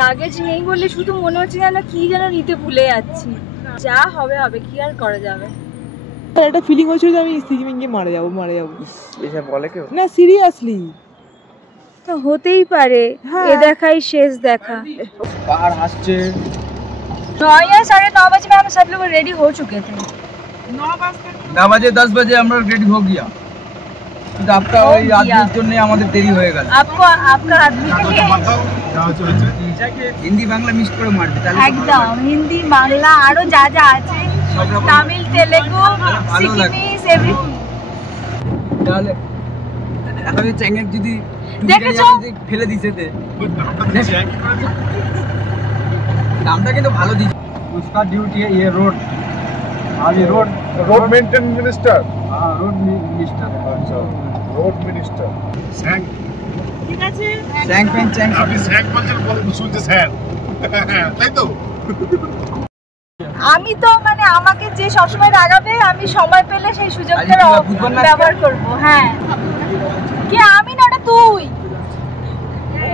Luggage নেই বলে শুধু মনে হচ্ছে যেন কি যেন নিতে ভুলে যাচ্ছি। যা হবে হবে, কি আর করা যাবে। একটা ফিলিং হচ্ছিল যে আমি সিকিমে গিয়ে মারা যাবো। এসব বলে কেউ না, সিরিয়াসলি তো হতেই পারে। এ দেখাই শেষ দেখা। পাহাড় হাসছে। 9 या 9:30 बजे में हम सब लोग रेडी हो चुके थे। 9 बजे 10 बजे আমরা রেডি हो गया। কিন্তু आपका ওই আদমির জন্য আমাদের দেরি হয়ে গেল। आपका आदमी के लिए হিন্দি বাংলা মিক্স করে মারবে তাহলে একদম হিন্দি বাংলা আরো যা যা আছে, তামিল তেলেগু সিকিমিজ এভরিথিং। তাহলে এখন চ্যাংক যদি দেখেছো ফেলে দিছে তে নামটা কিন্তু ভালো দিছে। उसका ड्यूटी है ये रोड। आज ये रोड मेंटेन मिनिस्टर। हां रोड मिनिस्टर। अच्छा रोड मिनिस्टर স্যাং। ঠিক আছে স্যাং আপনি স্যাং বলছেন, শুনতে স্যার তাই তো। আমি তো মানে আমাকে যে সবসময় রাগাবে, আমি সময় পেলে সেই সুযোগটা ব্যবহার করব। হ্যাঁ কি আমি না, ওটা তুই।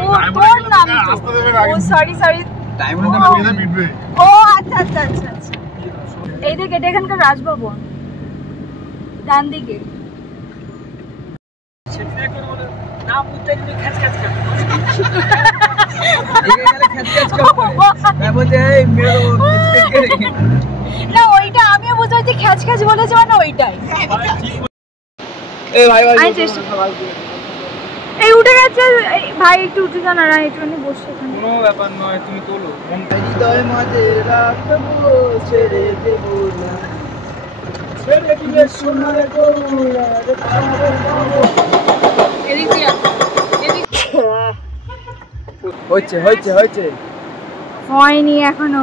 ও তোর নাম ও সরি টাইম না মিটবে। ও আচ্ছা। এই দিকে এটা এখানকার রাজভবন, ডান দিকে। না ওইটা আমিও বুঝতে পারছি, খ্যাচ বলেছে মানে ওইটাই। এই উঠে গেছে ভাই, একটু উঠে যান আর একটুখানি বসে এখানে। কোনো ব্যাপার নয়, তুমি তোলো। হৃদয় মাঝে রাখবো, ছেড়ে দেব না, ছেড়ে দিলে সোনার গোলার হয়েছে হয়নি এখনো,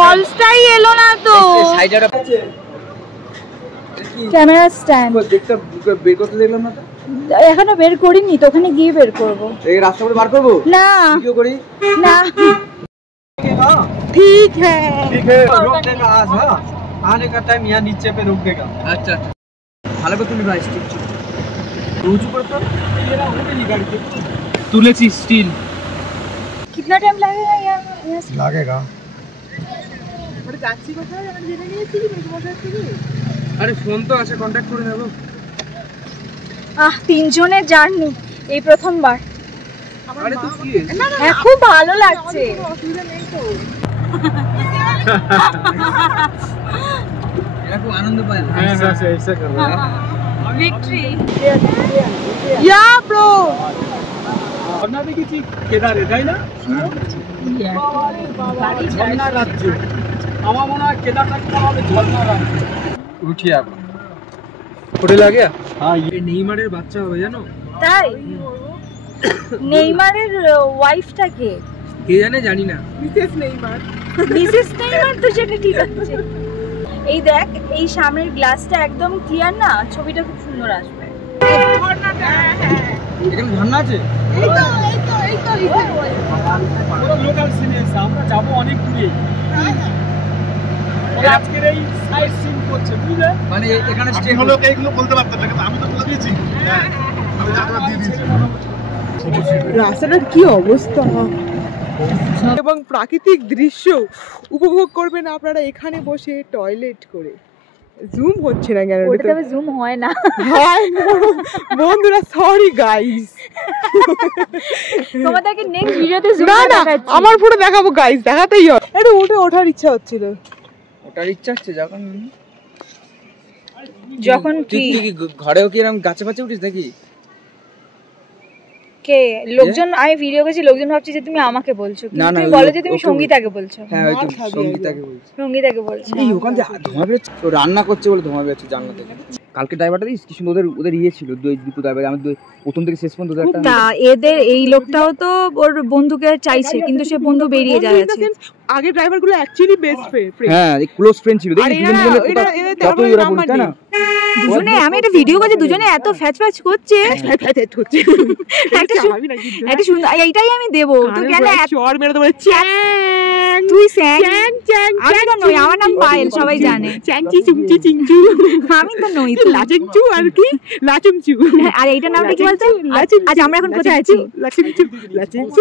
ফলসটাই এলো না তো। ক্যামেরা স্ট্যান্ড দেখতে বের করতে দেখলাম না তো, এখনো বের করিনি তো, ওখানে গিয়ে বের করবো। এই রাস্তা করে বার করবো না ভিডিও করি না। ঠিক है रोक देगा आज। हाँ आने का टाइम यहाँ नीचे पे रोक देगा। अच्छा ভালো করে তুমি ভাই স্টিক উঁচু করে তো তুলেছি স্টিল। कितना टाइम लगेगा यहाँ से? লাগেগা। মানে যাচ্ছি কোথায় আমরা জেনে নিয়েছি কি মেঘমশাই থেকে? আরে ফোন তো আছে, কন্টাক্ট করে নেব। 3 জনের জার্নি এই প্রথমবার। আরে তো কি হ্যাঁ খুব ভালো লাগছে। অসুবিধা নেই তো। এরা খুব আনন্দ পায়। হ্যাঁ ऐसा कर रहा है ভিক্টরি ইয়া ব্রো আমরা দেখেছি কেদারে, তাই না? ঝর্ণা রাজ্য, আমার মনে হয় কেদারটাকে বলা হবে ঝর্ণা রাজ্য। উঠি এখন হোটেল आ गया। হ্যাঁ ये নেইমারের বাচ্চা হবে জানো? তাই নেইমারের ওয়াইফটা কে জানে? জানি না। মিসেস নেইমার তো সেটা ঠিক আছে। এই দেখ, এই সামনের গ্লাসটা একদম ক্লিয়ার না, ছবিটা খুব সুন্দর আসবে। এখানে ঝর্ণা আছে? লোকাল সিনে আমরা যাবো অনেক দূরে। আজকের এই সাইট সিন করছে বুঝলে, মানে এখানে স্টে হলো। এইগুলো বলতে পারতাম না, কিন্তু আমি তো বলে দিয়েছি। আমি জায়গাটা দিয়ে দিয়েছি। রাস্তাটার কি অবস্থা এবং প্রাকৃতিক দৃশ্য উপভোগ করবেন আপনারা এখানে বসে টয়লেট করে। জুম হচ্ছে না কেন? ওটাতে জুম হয় না। বন্ধুরা সরি গাইস, তোমাদেরকে নেক্সট ভিডিওতে জুম দেখাচ্ছি। আমার পুরো দেখাবো গাইস, দেখাতেই হবে। একটু ওঠার ইচ্ছা হচ্ছিল। ওটার ইচ্ছা হচ্ছে যখন কি ঘরেও কি এরকম গাছে গাছে উঠিস নাকি? কে লোকজন, আমি ভিডিও করছি, লোকজন ভাবছে যে তুমি আমাকে বলছো। তুমি বলো যে তুমি সঙ্গীতাকে বলছো। হ্যাঁ ওই তো সঙ্গীতাকে বলছো। এই ওখান থেকে ধোঁয়া বেরোচ্ছে, তো রান্না করছে বলে ধোঁয়া বেরোচ্ছে জানলা থেকে। কালকে ড্রাইভারটা দিস কি সুন্দর, ওদের ইয়ে ছিল দুটো ড্রাইভার, আমি প্রথম থেকে শেষ পর্যন্ত একটা। তা এদের এই লোকটাও তো ওর বন্ধুকে চাইছে, কিন্তু সে বন্ধু বেরিয়ে যায় আছে। আগে ড্রাইভার গুলো অ্যাকচুয়ালি বেস্ট ফ্রেন্ড। হ্যাঁ ক্লোজ ফ্রেন্ড ছিল, দেখি যতই ওরা বলছে না দুজনে, আমি একটা ভিডিও করছি, দুজনে এত ফ্যাচ করছে। একটা সুন্দর, এইটাই আমি দেবো তো। কেন চড় মেরে তোমার চ্যাং তুই স্যাং আমি তো নই, আমার নাম পায়েল, সবাই জানে। চ্যাংচি চুমচি চিংচু, আমি তো নই। লাচুংচু আর কি লাচুংচু। আর এইটার নামটা কি বলতো? আচ্ছা আমরা এখন কোথায় আছি? লাচুংচু লাচুংচু।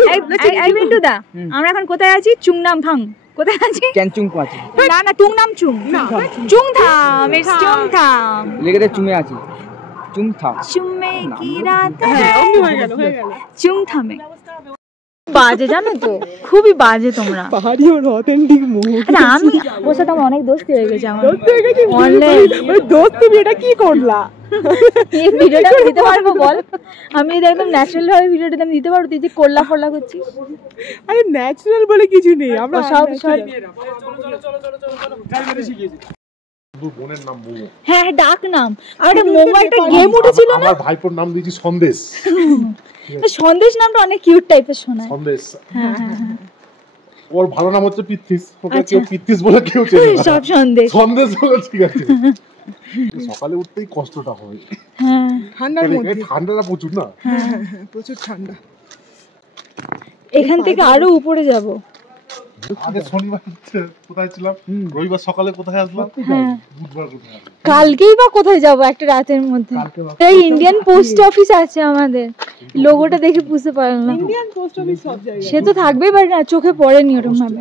এই বিন্টু দা, আমরা এখন কোথায় আছি? চুংনাম ফাং। কোথায় আছি? ক্যানচুং পাচ্ছি না না, তুংনাম চুং। চুংথাম, ইটস চুংথাম। লেগে চুমে আছি চুমথাম। চুমে কি রাত হ্যাঁ, হ্যায়, অমনি হয়ে গেল হয়ে গেল। চুংথামে। বাজে জানো তো, খুবই বাজে তোমরা। পাহাড়ি ওর অথেন্টিক মোহ। আরে আমি ওর সাথে আমার অনেক দোস্তি হয়ে গেছে আমার। দোস্ত হয়ে গেছে অনলাইন। ওই দোস্ত তুমি এটা কি করলা? এই ভিডিওটা আমি দিতে পারবো বল? আমি একদম ন্যাচারাল ভাবে ভিডিওটা আমি দিতে পারবো? তুই যে করলা ফরলা করছিস। আরে ন্যাচারাল বলে কিছু নেই, আমরা সব বোনের নাম মোমো। হ্যাঁ ডাক নাম। আর একটা মোমো একটা গেম উঠেছিল না, আমার ভাইপোর নাম দিয়েছি সন্দেশ। সন্দেশ নামটা অনেক কিউট টাইপের শোনায়। সন্দেশ হ্যাঁ ওর ভালো নাম হচ্ছে পিত্তিস, ওকে কেউ পিত্তিস বলে কেউ চেনে না। সব সন্দেশ। সন্দেশ বলে ঠিক আছে। সকালে উঠতেই কষ্টটা হয়। হ্যাঁ ঠান্ডার মধ্যে। ঠান্ডাটা প্রচুর না। হ্যাঁ, প্রচুর ঠান্ডা। এখান থেকে আরো উপরে যাব। আগে শনিবার কোথায় ছিলাম, রবিবার সকালে কোথায় আসলাম, হ্যাঁ বুধবার কোথায় আসলাম। কালকেই বা কোথায় যাব একটা রাতের মধ্যে? এই ইন্ডিয়ান পোস্ট অফিস আছে আমাদের, লোগোটা দেখে বুঝতে পারলাম না। ইন্ডিয়ান পোস্ট অফিস সব জায়গায়। সে তো থাকবেই, বাট না চোখে পড়েনি ওরকম ভাবে।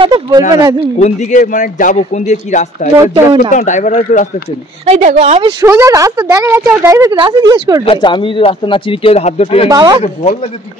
কথা বলবো না তুমি। কোন দিকে মানে যাবো, কোন দিকে কি রাস্তা ড্রাইভার হয়তো রাস্তা চেনে। এই দেখো আমি সোজা রাস্তা দেখা যাচ্ছে, আর ড্রাইভারকে রাস্তা জিজ্ঞেস করবে। আচ্ছা আমি যদি রাস্তা না চিনি কেউ হাত ধরে বাবা বল না যে তুই